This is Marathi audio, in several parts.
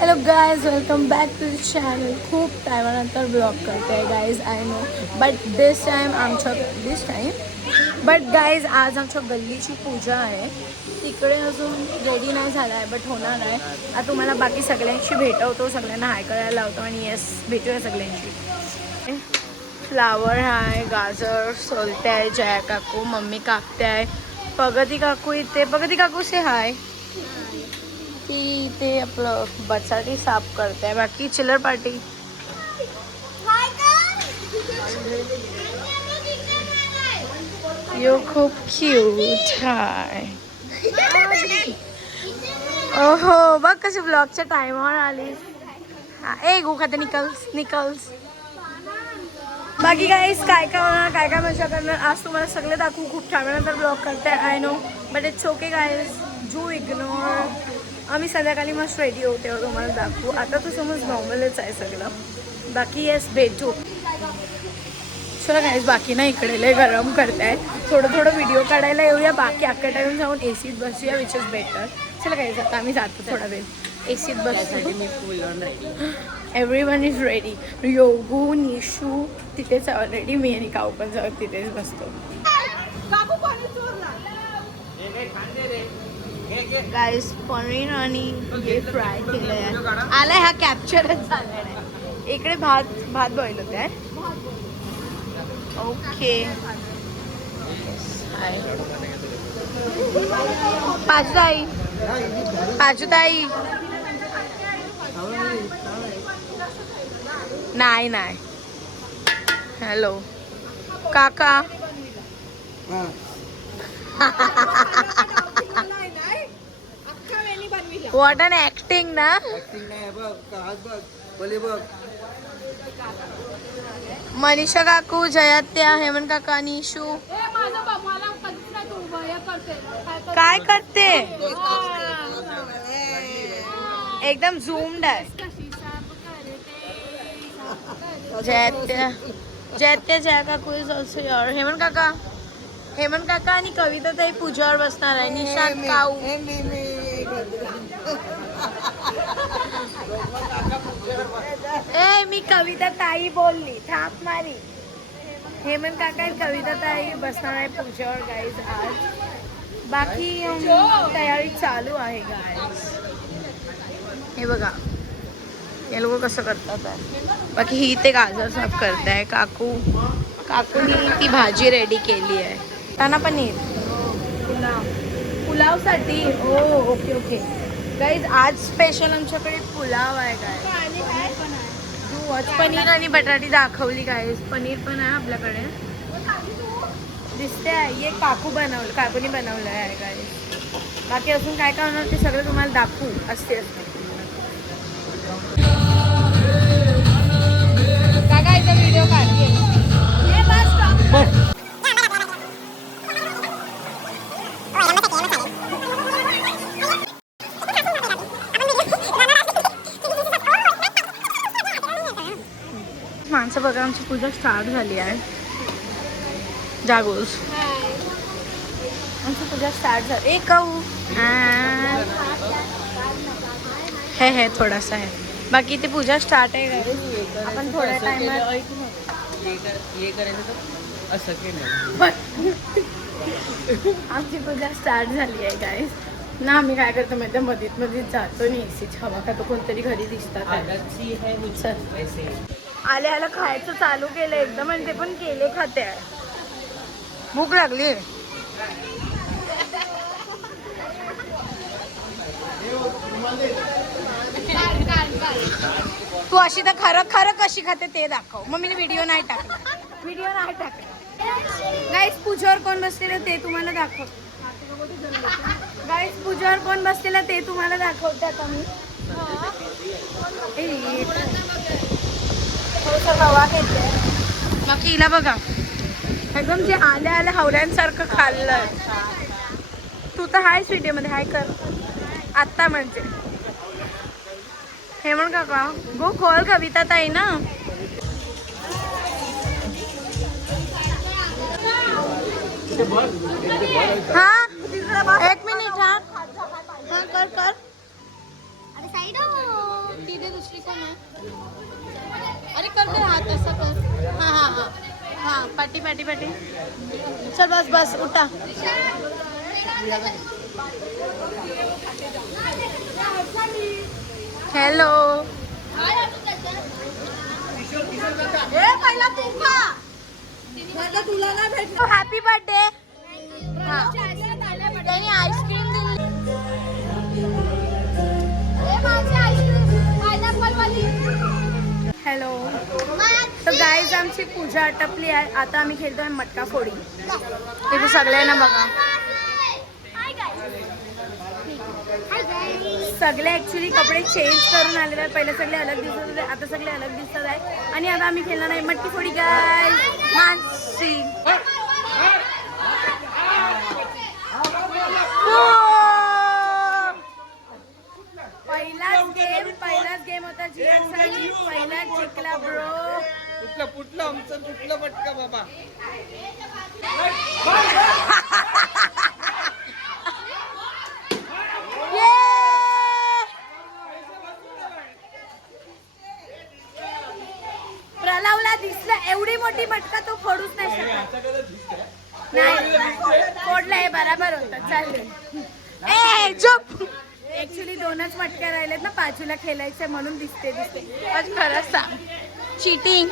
Hello guys, welcome back to the channel. खूप टायमानंतर ब्लॉग करते आहे guys, I know. But this time आज आमच्या गल्लीची पूजा आहे. तिकडे अजून रेडी नाही झाला आहे, बट होणार आहे. आता तुम्हाला बाकी सगळ्यांशी भेटवतो, सगळ्यांना हाय करायला लावतो आणि येस, भेटूया सगळ्यांशी. फ्लावर आहे, गाजर सोलते आहे, जया काकू, मम्मी कापते आहे, प्रगती काकू इथे. प्रगती काकू से हाय. ती ते आपलं बचाटी साफ करते आहे. बाकी चिल्लर पार्टी. यो खूप क्यूट हाय. ओहो, बघ कशी ब्लॉगच्या टाइमवर आली. ए गो खाता निकल्स. बाकी गाईस काय मजा करणार आज तुम्हाला सगळे दाखवू. खूप टायमानंतर ब्लॉग करते I know, but it's okay guys, do ignore. आम्ही संध्याकाळी मस्त रेडी होते, तुम्हाला दाखवू. आता तर समज नॉर्मलच आहे सगळं. बाकी येस भेटू. चला गाईज, बाकी ना इकडे लय गरम करताय. थोडं व्हिडिओ काढायला येऊया. बाकी अख्खा टाइम जाऊन एसीत बसूया, विच इज बेटर. चला गाईज, आता आम्ही जातो थोडा वेळ एसीत बसतो. Everyone is ready. Yogu, Nishu तिथेच ऑलरेडी. मी आणि काऊ पण जाऊ तिथेच बसतो. गाईस, पनीर आणि हे फ्राय केलं आहे. आलाय, हा कॅप्चरच झालेला आहे. इकडे भात बॉईल होत आहे. ओके. पाचूताई नाही. हॅलो काका. व्हॉट अन ऍक्टिंग ना. मनीषा काकू, जयात्या, हेमंत काका, निशू. काय करते. एकदम झूम्ड आहे. जयात्या जया काकू इज ऑल्सो योर. हेमंत काका आणि कविता ताई पूजावर बसणार आहे. निशांत काऊ. मी कविता ताई बोलली, थाप मारी. हेमंत काका आणि कविता ताई बसणार आहे पूजावर गाईज आज. बाकी तयारी चालू आहे गाईज. हे बघा हे लोक कसं करतात आहे. बाकी ही ते गाजर साफ करताय. काकूनी ती भाजी रेडी केली आहे. त्यांना पनीर पुलावसाठी. ओके गाईज, आज स्पेशल आमच्याकडे पुलाव आहे गाईज. पनीर आणि बटाटी दाखवली गाईज. पनीर पण आहे आपल्याकडे, दिसते आहे. हे काकूनी बनवलं आहे गाईज. बाकी अजून काय होणार ते सगळं तुम्हाला दाखवू. असते काका इथं व्हिडिओ काढते. माणसं बघा, आमची पूजा स्टार्ट झाली आहे. जागोस आमची पूजा स्टार्ट झाली. एक कहू हे थोडासा आहे. बाकी ते पूजा स्टार्ट आहे गाईज. आपण थोड्या टाइमात आमची पूजा स्टार्ट झाली आहे गाईज. ना आम्ही काय करतो माहिती, मधीत जातो आणि एसीची हवा खातो. कोणतरी घरी दिसतात. आल्या खायचं चालू केलं एकदम, आणि ते पण केले खाते आहे. भूक लागली. तू अशी तर खरं कशी खाते ते दाखव. मग मी व्हिडिओ नाही टाकला. गाईस, पूजावर कोण बसलेलं ते तुम्हाला दाखव. गाईस, पूजावर कोण बसलेलं ते तुम्हाला दाखवते आता मी. बाकी हिला बघा, एकदम जे आल्या हवऱ्यांसारखं खाल्लं. तू तर हाय स्वीटीमध्ये हाय कर आत्ता. म्हणजे हेमंत काका गो खोल कविता ताई ना. हा 1 मिनिट. हा कर. साइड दुसरी कोण आहे? अरे कर दे हात असं कर. हां हां हां हां पाटी पाटी पाटी. चल बस बस उठा. हॅलो. पहिला तू खा. तुला ना भेटलो. Happy birthday. त्यांनी आईस्क्रीम दिली. हॅलो. तर गाईज आमची पूजा आटपली आहे. आता आम्ही खेळतोय मटका फोडी. तिथे सगळ्यांना बघा. सगळे ऍक्च्युली कपडे चेंज करून आलेले आहेत. पहिले सगळे अलग दिसत होते, आता सगळे अलग दिसत आहे. आणि आता आम्ही खेळणार आहे मटकी फोडी गाईज. मानसी पहिलाच गेम होता. जियांसाठी पहिलाच जिंकला ब्रो. कुठलं आमचं कुठलं मटका बाबा. प्रलावला दिसलं एवढी मोठी मटका तो फोडूच नाही शकत. नाही फोडलं हे बरोबर होतं. चालले ए चुप. ऍक्च्युली 2च मटक्या राहिलेत ना. पाचूला खेळायचं म्हणून दिसते. पण खरंच सांग चीटिंग.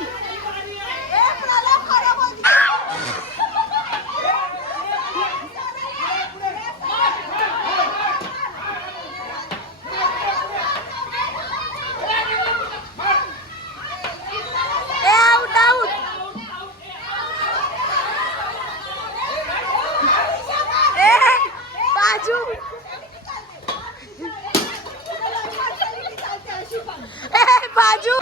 बाजू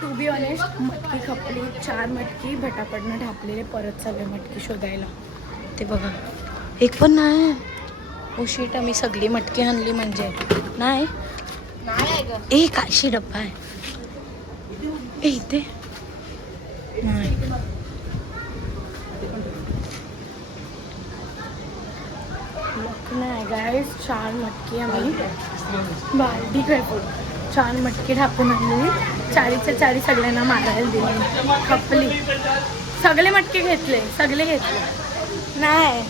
टू बी ऑनेस्ट मटकी खपली. 4 मटकी भटाकडनं ढापलेले. परत सगळे मटकी शोधायला. ते बघा एक पण नाही. ओ शिट आम्ही सगळी मटकी आणली म्हणजे नाही. ए काशी डब्बा आहे ए इथे नाही. नाही गाईस 4 मटकी आम्ही बालदी काय 4 मटकी ढापून आणलेली. 4च्या 4 सगळ्यांना मारायला दिली. खपली. सगळे मटके घेतले. सगळे घेतले. नाही